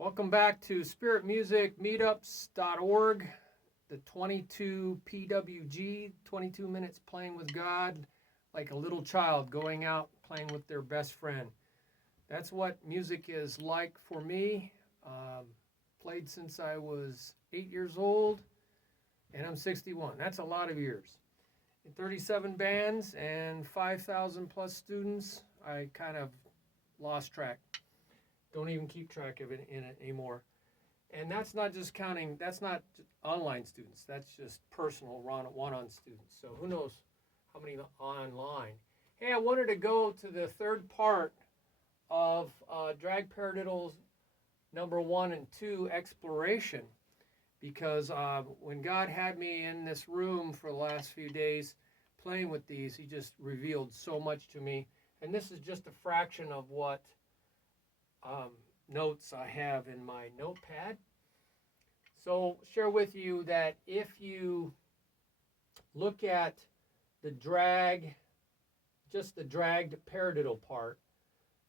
Welcome back to Spirit Music Meetups.org, the 22 PWG, 22 minutes playing with God, like a little child going out playing with their best friend. That's what music is like for me. Played since I was 8 years old, and I'm 61. That's a lot of years. In 37 bands and 5,000 plus students, I kind of lost track. Don't even keep track of it anymore. And that's not just counting, that's not online students, that's just personal one-on students. So who knows how many online. Hey, I wanted to go to the third part of Drag Paradiddle's number 1 and 2 exploration, because when God had me in this room for the last few days playing with these, he just revealed so much to me. And this is just a fraction of what notes I have in my notepad. So share with you that if you look at the drag, just the dragged paradiddle part,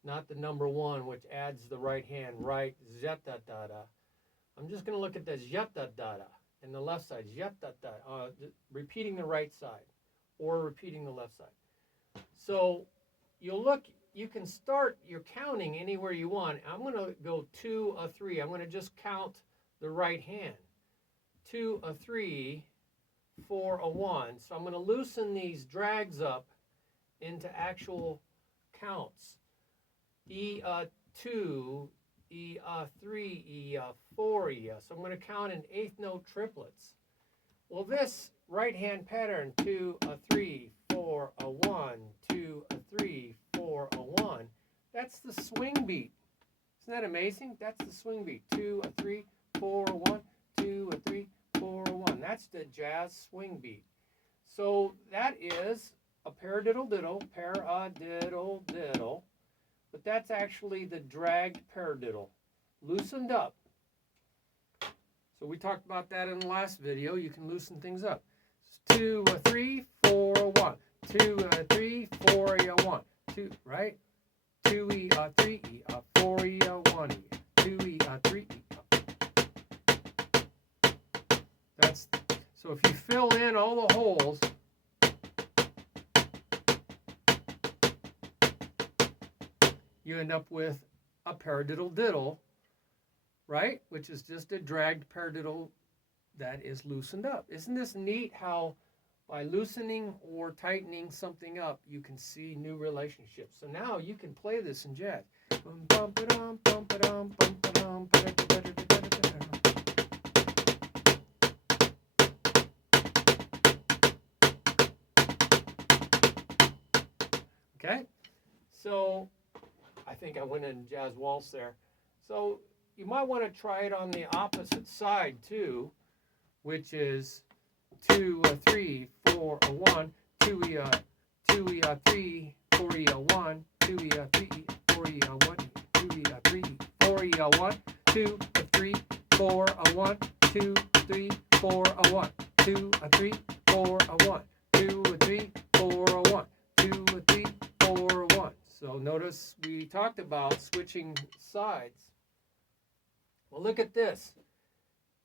not the number 1, which adds the right hand, right, zeta-da-da. I'm just going to look at the zeta-da-da and the left side, zeta-da-da, repeating the right side or repeating the left side. So you'll look, you can start your counting anywhere you want. I'm going to go 2, a 3. I'm going to just count the right hand. 2, a 3, 4, a 1. So I'm going to loosen these drags up into actual counts. E, a 2, E, a 3, E, a 4, E. So I'm going to count in 8th note triplets. Well, this right hand pattern, 2, a 3, 4, a 1, 2, a 3, 4, a 1. That's the swing beat. Isn't that amazing? That's the swing beat. 2, a 3, 4, a 1, 2, a 3, 4, a 1. That's the jazz swing beat. So that is a paradiddle-diddle, paradiddle-diddle, but that's actually the dragged paradiddle, loosened up. So we talked about that in the last video. You can loosen things up. 2, a 3, 4, a 1. 2, a 3, 4, a 1. 2, right? 2, E, a 3, E, a 4, E, a 1, E. 2, E, a 3, E. That's, so if you fill in all the holes, you end up with a paradiddle-diddle, right? Which is just a dragged paradiddle that is loosened up. Isn't this neat how by loosening or tightening something up, you can see new relationships. So now you can play this in jazz. Okay, so I think I went in jazz waltz there. So you might want to try it on the opposite side too, which is 2, a 3, 4, a 1, 2, E, a 3, 4, E, a 1, 2, E, a 3, 4, E, a 1, 2, E, a 3, 4, E, a 1, 2, a 3, 4, a 1, 2, 3, 4, a 1, 2, a 3, 4, a 1, 2, a 3, 4, a 1, 2, a 3, 4, a 1. So notice we talked about switching sides. Well, look at this.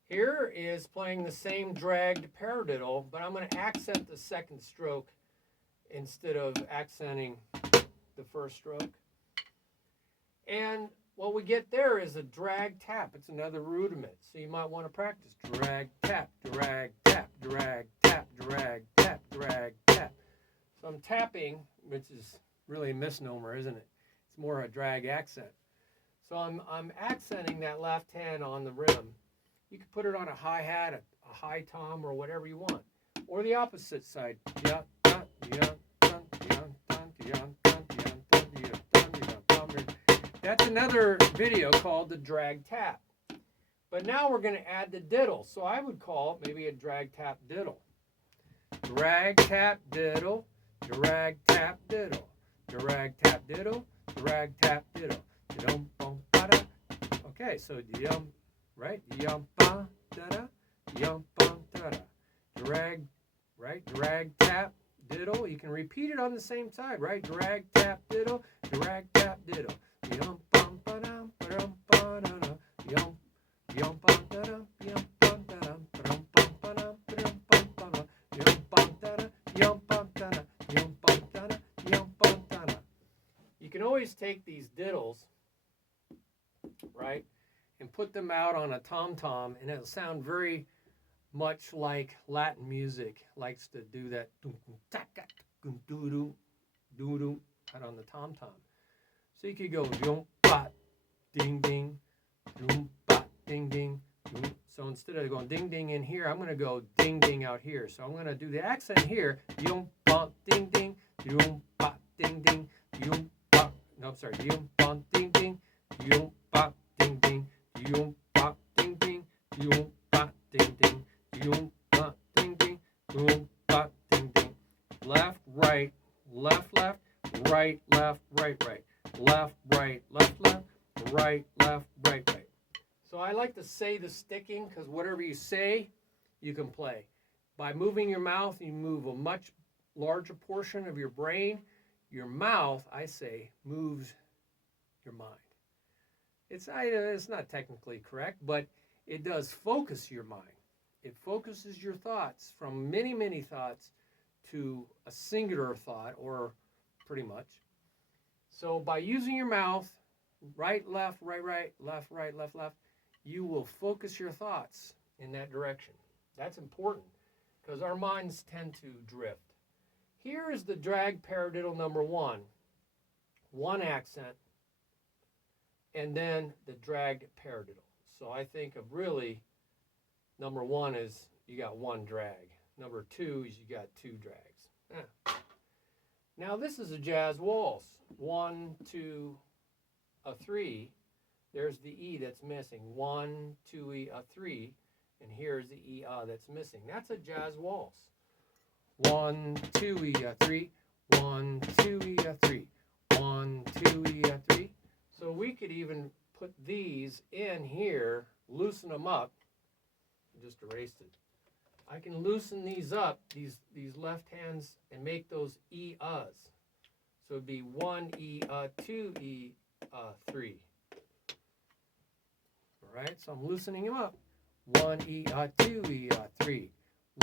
Here is playing the same dragged paradiddle, but I'm going to accent the second stroke instead of accenting the first stroke. And what we get there is a drag tap. It's another rudiment, so you might want to practice drag tap, drag tap, drag tap, drag tap, drag tap. So I'm tapping, which is really a misnomer, isn't it? It's more a drag accent. So I'm accenting that left hand on the rim. You can put it on a hi-hat, a high tom, or whatever you want. Or the opposite side. That's another video called the drag tap. But now we're going to add the diddle. So I would call it maybe a drag tap diddle. Drag tap diddle, drag tap diddle, drag tap diddle, drag tap diddle. Okay, so right? Yum ba da da, yum ba da da. Drag, right? Drag tap diddle. You can repeat it on the same side, right? Drag tap diddle, drag tap diddle. Yum ba da da, ba da da, yum take these diddles, right, and put them out on a tom-tom, and it'll sound very much like Latin music likes to do that out on the tom-tom. So you could go dum ba ding ding, dum ba ding ding. So instead of going ding ding in here, I'm going to go ding ding out here. So I'm going to do the accent here. Dum ba ding ding, dum ba ding ding, dum ba. No, I'm sorry. Dum ba ding ding, dum ba ding ding, dum ba ding ding, dum ba ding ding, dum ba ding ding, dum ba ding ding. Left, right, left, left, right, left, right, right, left, right, left, left, right, left, right, right. So I like to say the sticking because whatever you say, you can play. By moving your mouth, you move a much larger portion of your brain. Your mouth, I say, moves your mind. It's not technically correct, but it does focus your mind. It focuses your thoughts from many, many thoughts to a singular thought, or pretty much. So by using your mouth, right, left, right, right, left, right, left, left, you will focus your thoughts in that direction. That's important because our minds tend to drift. Here is the drag paradiddle number one. One accent, and then the drag paradiddle. So I think of really, number one is you got one drag. Number two is you got two drags. Now this is a jazz waltz. 1, 2, a 3. There's the E that's missing. 1, 2, E, a 3. And here's the E, that's missing. That's a jazz waltz. 1, 2, E, a 3. 1, 2, E, a 3. 1, 2, E, a 3. So we could even put these in here, loosen them up. I just erased it. I can loosen these up, these left hands, and make those E-uhs. So it'd be 1 E-uh, 2 E-uh, 3. All right, so I'm loosening them up. 1 E-uh, 2 E-uh, 3.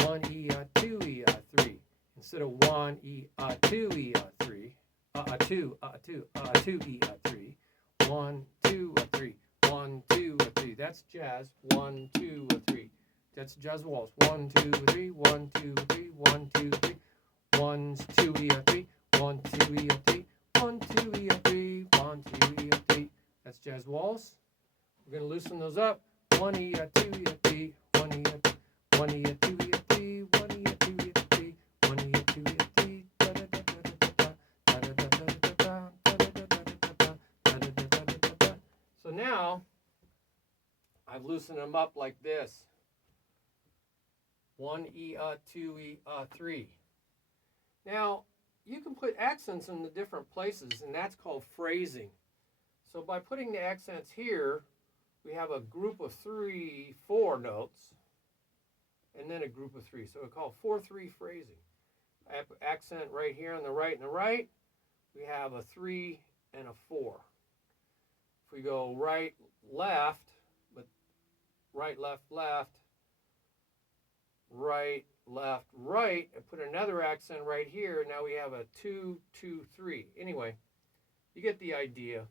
1 E-uh, 2 E-uh, 3. Instead of 1 E-uh, 2 E-uh, 3. 2 E-uh, 3. 1, 2, 3. 1, 2, 3. That's jazz. 1, 2, 3. That's jazz waltz. 1, 2, 3. 1, 2, 3. 1, 2, 3. 1, 2, E, 3. 1, 2, E, 3. 1, 2, E, 3. 1, 2, E, 3. That's jazz waltz. We're going to loosen those up. 1 E, 2 E, 3. 1 E, 1 E, 2 E, 3. 1 E, 2 E, 3. 1 E, 2 E, 3. So now I've loosened them up like this. 1 E, 2 E, 3. Now, you can put accents in the different places, and that's called phrasing. So by putting the accents here, we have a group of 3, 4 notes, and then a group of 3. So we call 4-3 phrasing. Accent right here on the right and the right, we have a 3 and a 4. If we go right, left, but right, left, left, right, left, right, and put another accent right here. Now we have a 2, 2, 3. Anyway, you get the idea.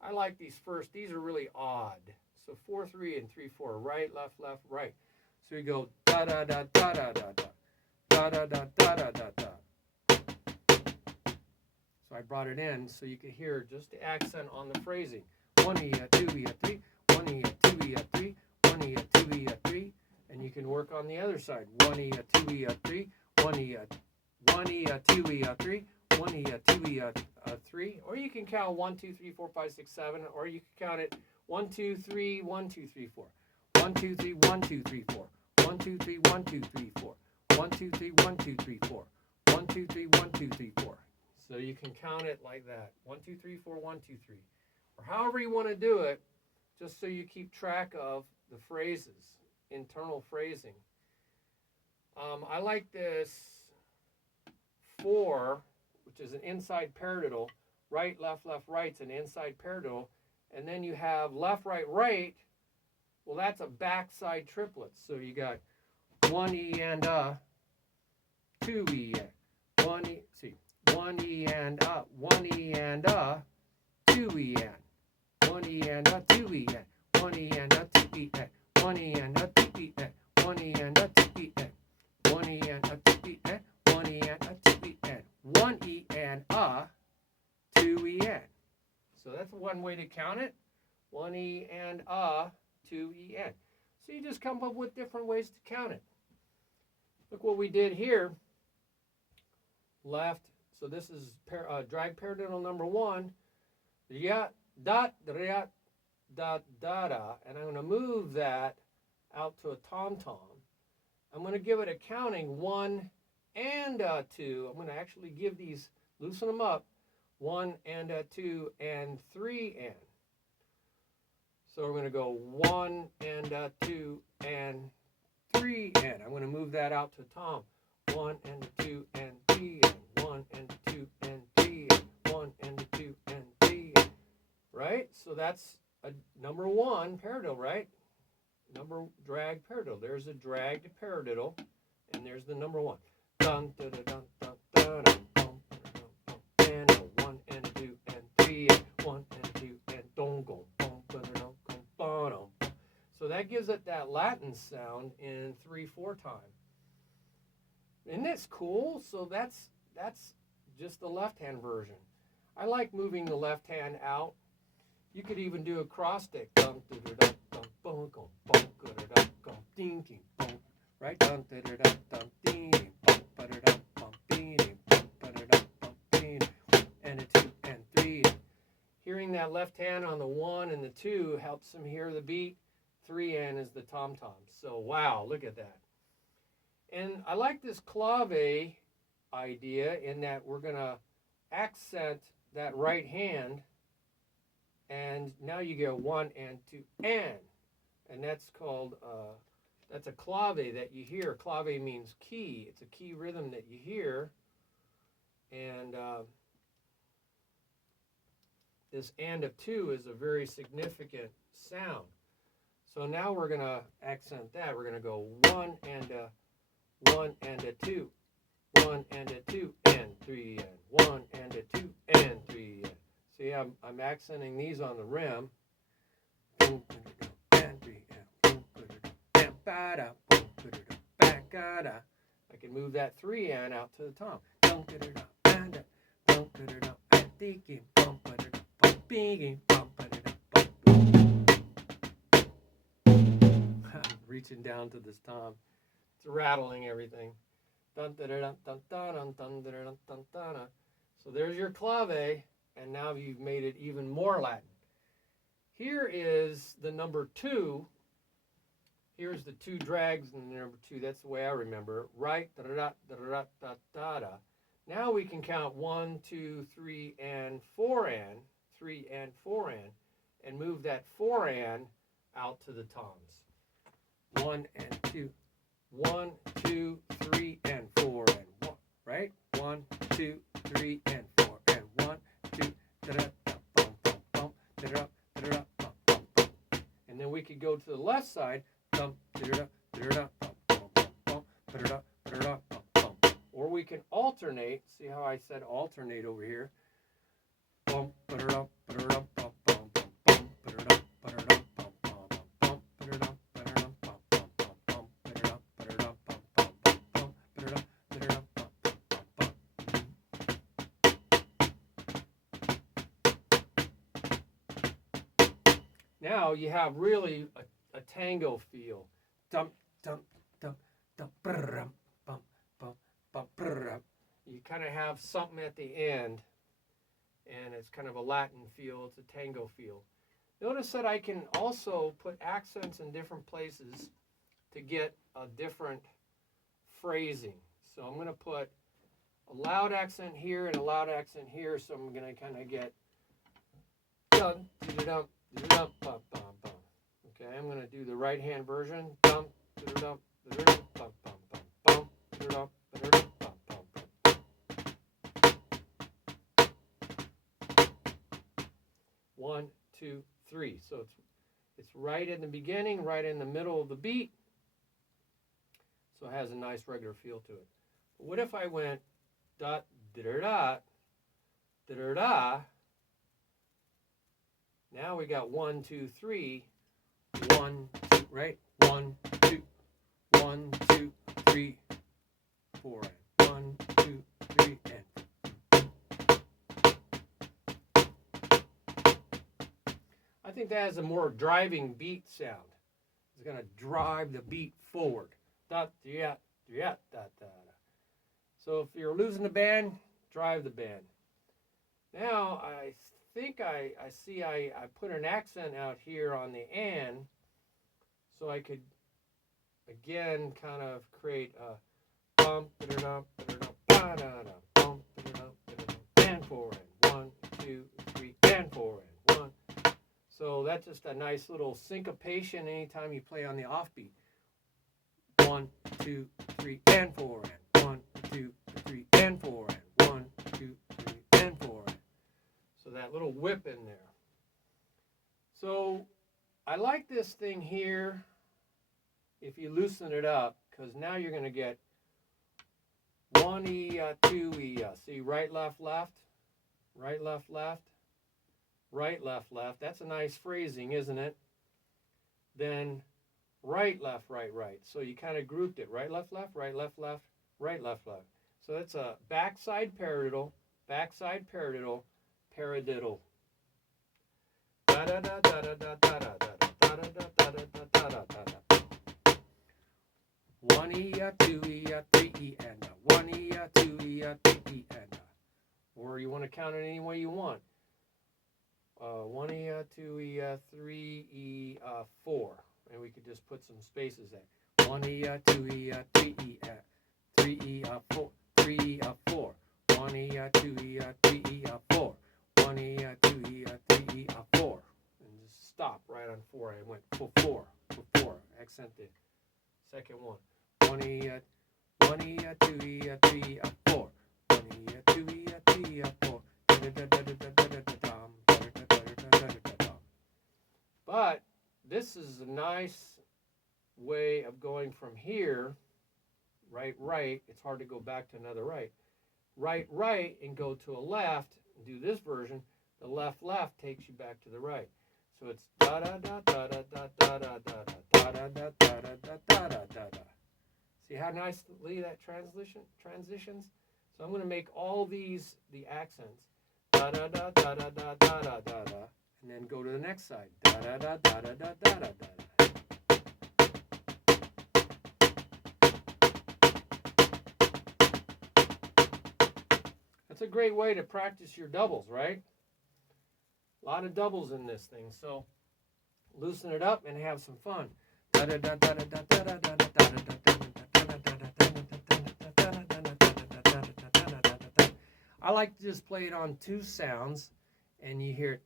I like these first. These are really odd. So 4, 3, and 3, 4. Right, left, left, right. So we go da da da da da da da da da da da da da da. So I brought it in so you could hear just the accent on the phrasing. 1 E, 2 E, 3. 1 E, 2 E, 3. 1 E, 2 E, 3. And you can work on the other side. 1 E, 2 E, 3. 1 E, 2 E, 3. 1 E, 2 E, 3. Or you can count 1, 2, 3, 4, 5, 6, 7. Or you can count it 1, 2, 3, 1, 2, 3, 4. 1, 2, 3, 1, 2, 3, 4. 1, 2, 3, 1, 2, 3, 4. 1, 2, 3, 1, 2, 3, 4. 1, 2, 3, 1, 2, 3, 4. So you can count it like that. 1, 2, 3, 4, 1, 2, 3. Or however you want to do it, just so you keep track of the phrases, internal phrasing. I like this 4, which is an inside paradiddle. Right, left, left, right's an inside paradiddle. And then you have left, right, right. Well, that's a backside triplet. So you got 1 E and 2 E, 1 E, see, 1 E and 1 E and two E N, one E and a two E N, one E and a two E N, one E and a two E N, one E and a two E N, one E and a two E N, one E and a two E N, one E and a two E N. So that's one way to count it. One E and a two E N. So you just come up with different ways to count it. Look what we did here. Left. So this is drag paradiddle number 1. Ya dot da da da da, and I'm going to move that out to a tom tom. I'm going to give it a counting 1 and a 2. I'm going to actually give these, loosen them up. 1 and a 2 and 3 and. So we're going to go 1 and a 2 and 3 and. I'm going to move that out to tom. 1 and a 2 and 3 and. 1 and a 2 and 3 and. 1 and a 2 and 3 and. Right? So that's a number 1 paradiddle, right? Number drag paradiddle. There's a dragged paradiddle, and there's the number 1. Dun da da dun dun dun dun dun and a 1 and a 2 and 3 and 1 and a 2 and don't go. So that gives it that Latin sound in 3/4 time. Isn't this cool? So that's just the left hand version. I like moving the left hand out. You could even do a cross stick. Right? And a 2 and 3. Hearing that left hand on the 1 and the 2 helps them hear the beat. 3 and is the tom tom. So wow, look at that. And I like this clave idea in that we're going to accent that right hand, and now you get 1 and 2 and that's called that's a clave that you hear. Clave means key. It's a key rhythm that you hear, and this and of 2 is a very significant sound. So now we're going to accent that. We're going to go 1 and a 1 and a 2, 1 and a 2 and 3 and 1 and a 2 and 3 and. See, I'm accenting these on the rim. And 3 and. I can move that 3 and out to the tom. I'm reaching down to this tom. It's rattling everything. So there's your clave, and now you've made it even more Latin. Here is the number 2. Here's the 2 drags and the number 2. That's the way I remember. Right? Now we can count 1, 2, 3, and 4 and. 3 and 4 and move that 4 and out to the toms. 1 and 2. 1, 2, 3, and 4 and 1. Right? 1, 2, 3, and 4 and 1, 2, and then we could go to the left side. Or we can alternate. See how I said alternate over here? Now you have really a tango feel. Dum, dum, dum, dum, brrrum, bum, bum, bum, brrrum. You kind of have something at the end, and it's kind of a Latin feel. It's a tango feel. Notice that I can also put accents in different places to get a different phrasing. So I'm going to put a loud accent here and a loud accent here. So I'm going to kind of get dum, dum, dum, bum, bum, bum. Okay, I'm going to do the right hand version. Dum, dum, dum, bum, bum, bum, bum, dum, bum, bum, bum. 1, 2, 3. So it's right in the beginning, right in the middle of the beat. So it has a nice regular feel to it. But what if I went dot, da da da, da da da, Now we got 1, 2, 3. 1, 2, right? 1, 2, 1, 2, 3, 4, and 1, 2, 3, and. I think that has a more driving beat sound. It's going to drive the beat forward. Da, da, da, da, da. So if you're losing the band, drive the band. Now I think I see I put an accent out here on the and, so I could again kind of create a bump, and 4 and 1, 2, 3, and 4 and 1. So that's just a nice little syncopation anytime you play on the offbeat. 1, 2, 3, and 4 and 1, 2, 3, and 4 and 1, 2, 3, and 4 and. So that little whip in there. So I like this thing here if you loosen it up, because now you're going to get 1 E, 2 E. See, right, left, left, right, left, left, right, left, left. That's a nice phrasing, isn't it? Then right, left, right, right. So you kind of grouped it. Right, left, left, right, left, left, right, left, left. So that's a backside paradiddle, paradiddle. Da da da da da da da da da da da da da da da da. 1 E, 2 E, 3 E, and 1 E, 2 E, 3 E, and. Or you want to count it any way you want. 1 E, 2 E, 3 E, 4. And we could just put some spaces there. 1 E, 2 E, 3 E, 3 E, 4. 3 E, 4. 1 E, 2 E, 3 E, 4. 1 E, 2 E, 3 E, 4. And just stop right on 4. I went for 4, for 4. Accent the second one. 1 E, 2 E, 3 E, 4. 1 E, 2 E, 3 E, 4. But this is a nice way of going from here, right, right. It's hard to go back to another right. Right, right, and go to a left and do this version. The left, left takes you back to the right. So it's da da da da da da da da da da da da da da da da da da. See how nicely that transitions? So I'm going to make all these the accents. Da da da da da da da da da da. And then go to the next side. Da da da da da da da da da. That's a great way to practice your doubles, right? A lot of doubles in this thing. So loosen it up and have some fun. I like to just play it on 2 sounds, and you hear it.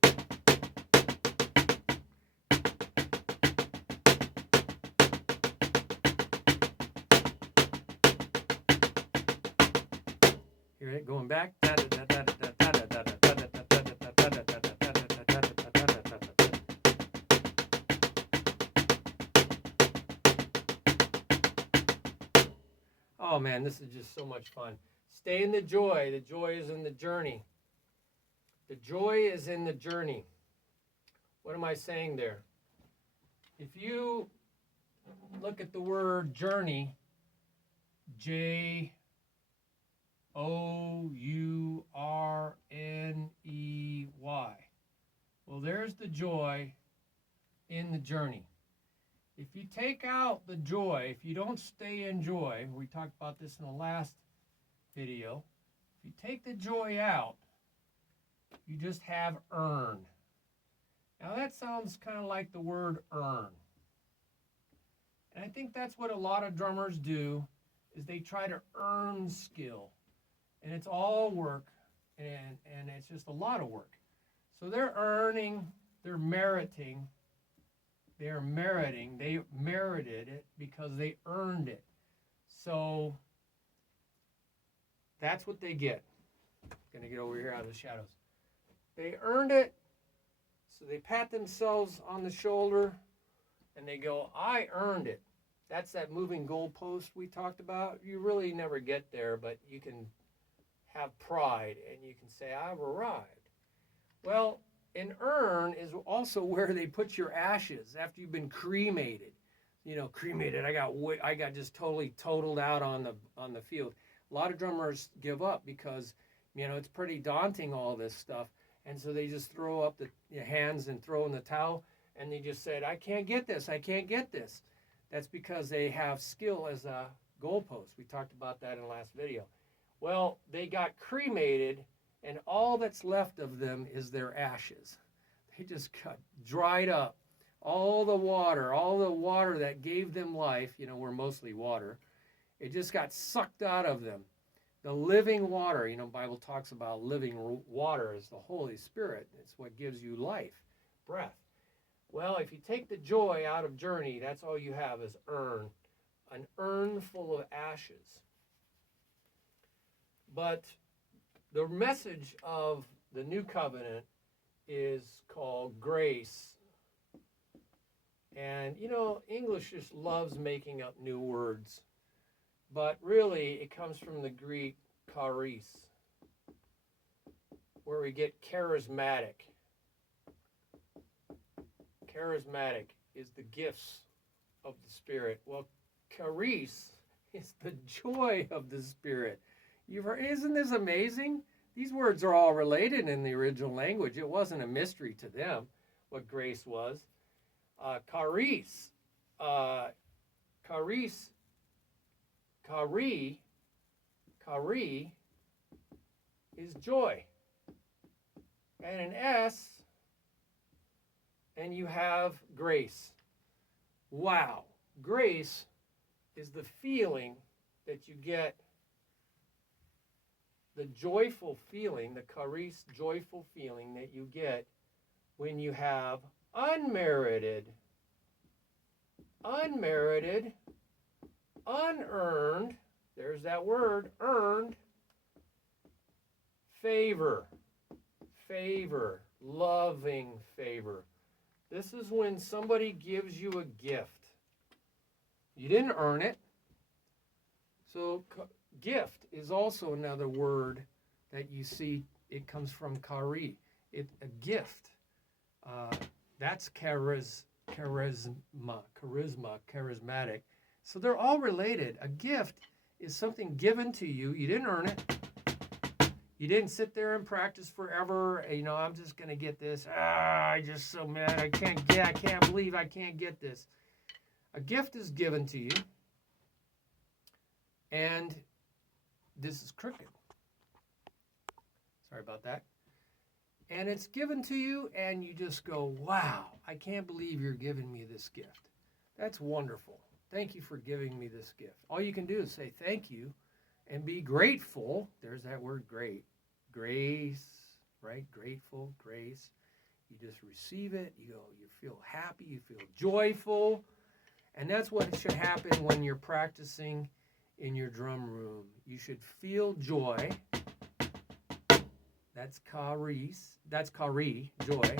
Hear it going back. Oh man, this is just so much fun. Stay in the joy. The joy is in the journey. The joy is in the journey. What am I saying there? If you look at the word journey, J-O-U-R-N-E-Y. Well, there's the joy in the journey. If you take out the joy, if you don't stay in joy, we talked about this in the last video, if you take the joy out, you just have earn. Now that sounds kind of like the word earn. And I think that's what a lot of drummers do, is they try to earn skill. And it's all work, and it's just a lot of work. So they're earning, they're meriting, they merited it because they earned it. So that's what they get. Gonna get over here out of the shadows. They earned it, so they pat themselves on the shoulder and they go, I earned it. That's that moving goalpost we talked about. You really never get there, but you can have pride and you can say, I've arrived. Well, an urn is also where they put your ashes after you've been cremated. You know, cremated. I got just totally totaled out on the field. A lot of drummers give up because, you know, it's pretty daunting, all this stuff, and so they just throw up the hands and throw in the towel, and they just said, I can't get this. I can't get this. That's because they have skill as a goalpost. We talked about that in the last video. Well, they got cremated, and all that's left of them is their ashes. They just got dried up. All the water that gave them life, you know, we're mostly water, it just got sucked out of them. The living water, you know, the Bible talks about living water is the Holy Spirit. It's what gives you life, breath. Well, if you take the joy out of journey, that's all you have is an urn full of ashes. But the message of the new covenant is called grace. And, you know, English just loves making up new words. But really, it comes from the Greek charis, where we get charismatic. Charismatic is the gifts of the Spirit. Well, charis is the joy of the Spirit. You've heard, isn't this amazing? These words are all related in the original language. It wasn't a mystery to them what grace was. Charis, Kari is joy. And an S, and you have grace. Wow. Grace is the feeling that you get, the joyful feeling, the charis joyful feeling that you get when you have unmerited, unearned, there's that word, earned, favor, loving favor. This is when somebody gives you a gift. You didn't earn it. So gift is also another word that you see. It comes from kari. A gift. That's charismatic. So they're all related. A gift is something given to you. You didn't earn it. You didn't sit there and practice forever. You know, I'm just going to get this. I'm just so mad. I can't believe I can't get this. A gift is given to you. And this is crooked. Sorry about that. And it's given to you, and you just go, wow, I can't believe you're giving me this gift. That's wonderful. Thank you for giving me this gift. All you can do is say thank you and be grateful. There's that word great. Grace, right? Grateful, grace. You just receive it. You feel happy. You feel joyful. And that's what should happen when you're practicing in your drum room. You should feel joy. That's charis. That's kari, joy.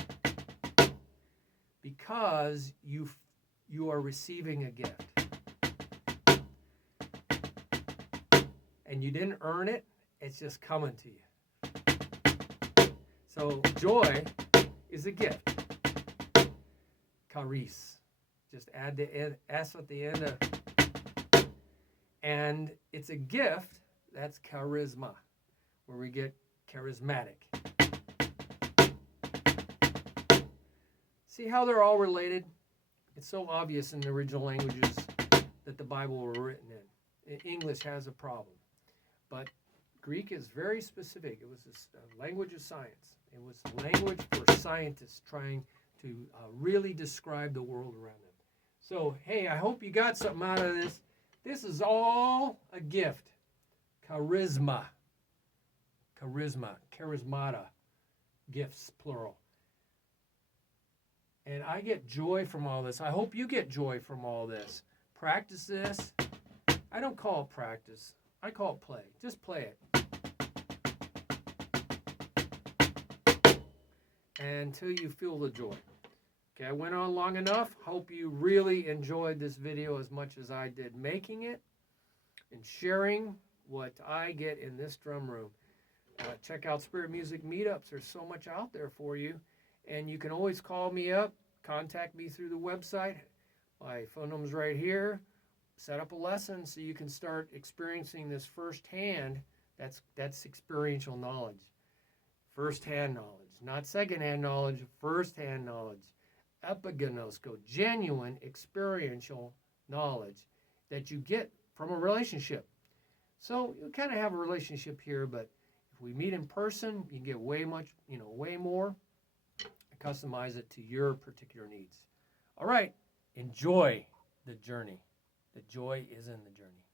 Because you are receiving a gift. And you didn't earn it. It's just coming to you. So joy is a gift. Charis. Just add the S at the end of. And it's a gift. That's charisma, where we get charismatic. See how they're all related? It's so obvious in the original languages that the Bible were written in. English has a problem. But Greek is very specific. It was a language of science. It was a language for scientists trying to really describe the world around them. So, hey, I hope you got something out of this. This is all a gift. Charisma. Charismata. Gifts, plural. And I get joy from all this. I hope you get joy from all this. Practice this. I don't call it practice. I call it play. Just play it. Until you feel the joy. Okay, I went on long enough. Hope you really enjoyed this video as much as I did making it and sharing what I get in this drum room. Check out Spirit Music Meetups. There's so much out there for you. And you can always call me up, contact me through the website. My phone number's right here. Set up a lesson so you can start experiencing this firsthand. That's experiential knowledge. Firsthand knowledge, not secondhand knowledge, firsthand knowledge. Epigenosko, genuine experiential knowledge that you get from a relationship. So you kind of have a relationship here, but if we meet in person, you get way more. Customize it to your particular needs. All right, enjoy the journey. The joy is in the journey.